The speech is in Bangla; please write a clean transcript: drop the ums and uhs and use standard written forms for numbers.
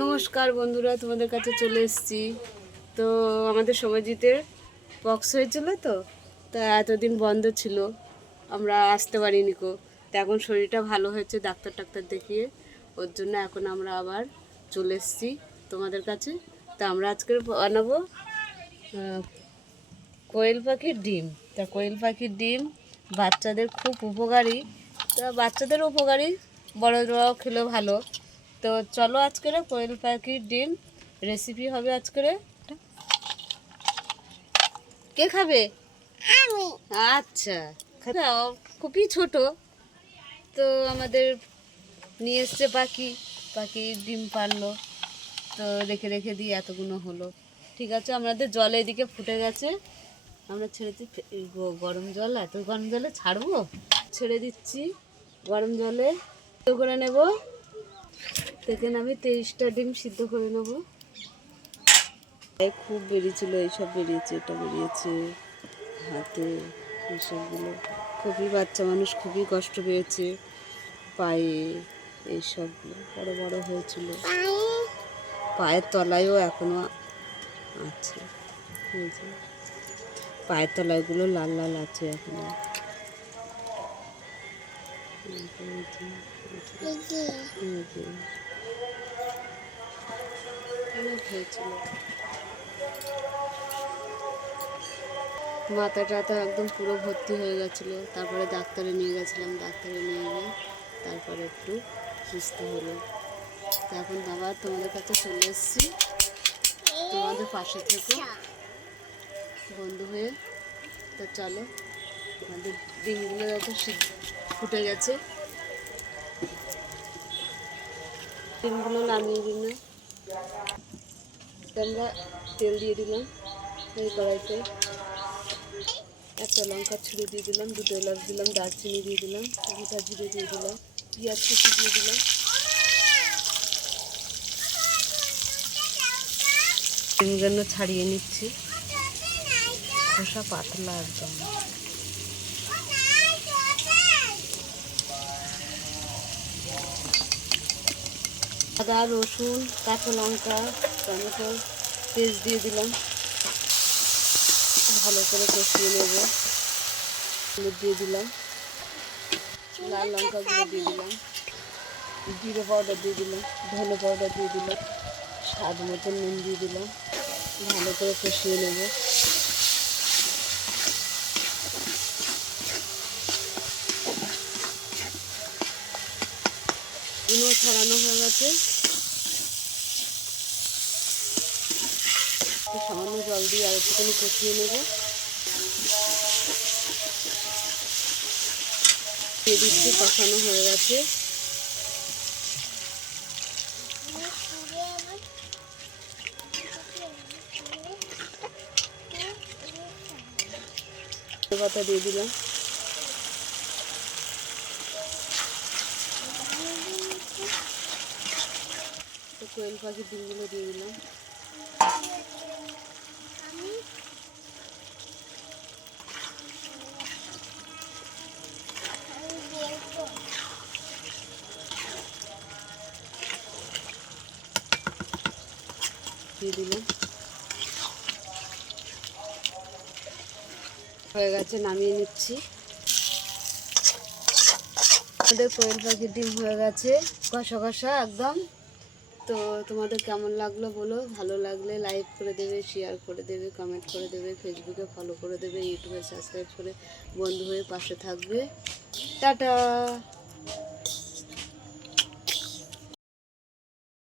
নমস্কার বন্ধুরা, তোমাদের কাছে চলে এসেছি। তো আমাদের সমাজিতের পক্স হয়েছিল, তা এতদিন বন্ধ ছিল, আমরা আসতে পারিনি কো। তো এখন শরীরটা ভালো হয়েছে ডাক্তার দেখিয়ে, ওর জন্য এখন আমরা আবার চলে এসেছি তোমাদের কাছে। তা আমরা আজকে বানাবো কোয়েল পাখির ডিম। তা কোয়েল পাখির ডিম বাচ্চাদের খুব উপকারী, তা বাচ্চাদের উপকারী, বড়রাও খেলেও ভালো। তো চলো আজকের কোয়েল পাখির ডিম রেসিপি হবে আজকের। কে খাবে? আমি। আচ্ছা, খাও। খুবই ছোট, তো আমাদের নিয়ে এসছে পাখি, পাখির ডিম পারলো, তো রেখে রেখে দিয়ে এতগুলো হলো। ঠিক আছে, আমাদের জল এদিকে ফুটে গেছে, আমরা ছেড়েছি গরম জল। এত গরম জলে ছাড়বো? ছেড়ে দিচ্ছি গরম জলে, সিদ্ধ করে নেব। দেখেন আমি 23টা ডিম সিদ্ধ করে নেব। খুব বেরিয়েছিল, এইসব বেরিয়েছে, এটা বেরিয়েছে হাতে, এইসবগুলো খুবই, বাচ্চা মানুষ খুবই কষ্ট পেয়েছে পায়ে, এইসবগুলো বড় বড় হয়েছিল, পায়ের তলায়ও এখনো আছে, পায়ের তলায়গুলো লাল লাল আছে এখনো। হয়েছিল মাথা টাথা একদম পুরো ভর্তি হয়ে গেছিলো। তারপরে ডাক্তারে নিয়ে গেছিলাম, ডাক্তারে নিয়ে গিয়ে তারপরে একটু সুস্থ হলো। তো এখন আবার তোমাদের কাছে চলে এসেছি, তোমাদের পাশে থেকে বন্ধু হয়ে। তো চলো, আমাদের ডিমগুলো যত ফুটে গেছে, ডিমগুলো নামিয়ে দিলাম। আমরা তেল দিয়ে দিলাম এই কড়াইতে, একটা লঙ্কা ছুঁড়ে দিয়ে দিলাম, দুটো এলাচ দিলাম, দারচিনি দিয়ে দিলাম, গোটা জিরে দিয়ে দিলাম, পেঁয়াজ কুচি দিয়ে দিলাম। ডিমগুলো ছাড়িয়ে নিচ্ছি, খোসা পাতলা একদম। আদা, রসুন, কাঁচা লঙ্কা, টমেটো পেস্ট দিয়ে দিলাম, ভালো করে কষিয়ে নেব। হলুদ দিয়ে দিলাম, লাল লঙ্কা গুঁড়ো দিয়ে দিলাম, জিরে পাউডার দিয়ে দিলাম, ধনে পাউডার দিয়ে দিলাম, স্বাদ মতন নুন দিয়ে দিলাম, ভালো করে কষিয়ে নেব। নুনও ছড়ানো হয়ে গেছে, সামান্য জল দিয়ে আর একটুখানি কষিয়ে নেব। দিয়ে দিচ্ছি, কষানো হয়ে গেছে। পাতা দিয়ে দিলাম, কোয়েল পাখির ডিমগুলো দিয়ে দিলাম, দিয়ে দিলাম, হয়ে গেছে, নামিয়ে নিচ্ছি। আমাদের কোয়েল পাখির ডিম হয়ে গেছে, কষা কষা একদম। তো তোমাদের কেমন লাগলো বলো, ভালো লাগলে লাইক করে দেবে, শেয়ার করে দেবে, কমেন্ট করে দেবে, ফেসবুকে ফলো করে দেবে, ইউটিউবে সাবস্ক্রাইব করে বন্ধু হয়ে পাশে থাকবে। টাটা।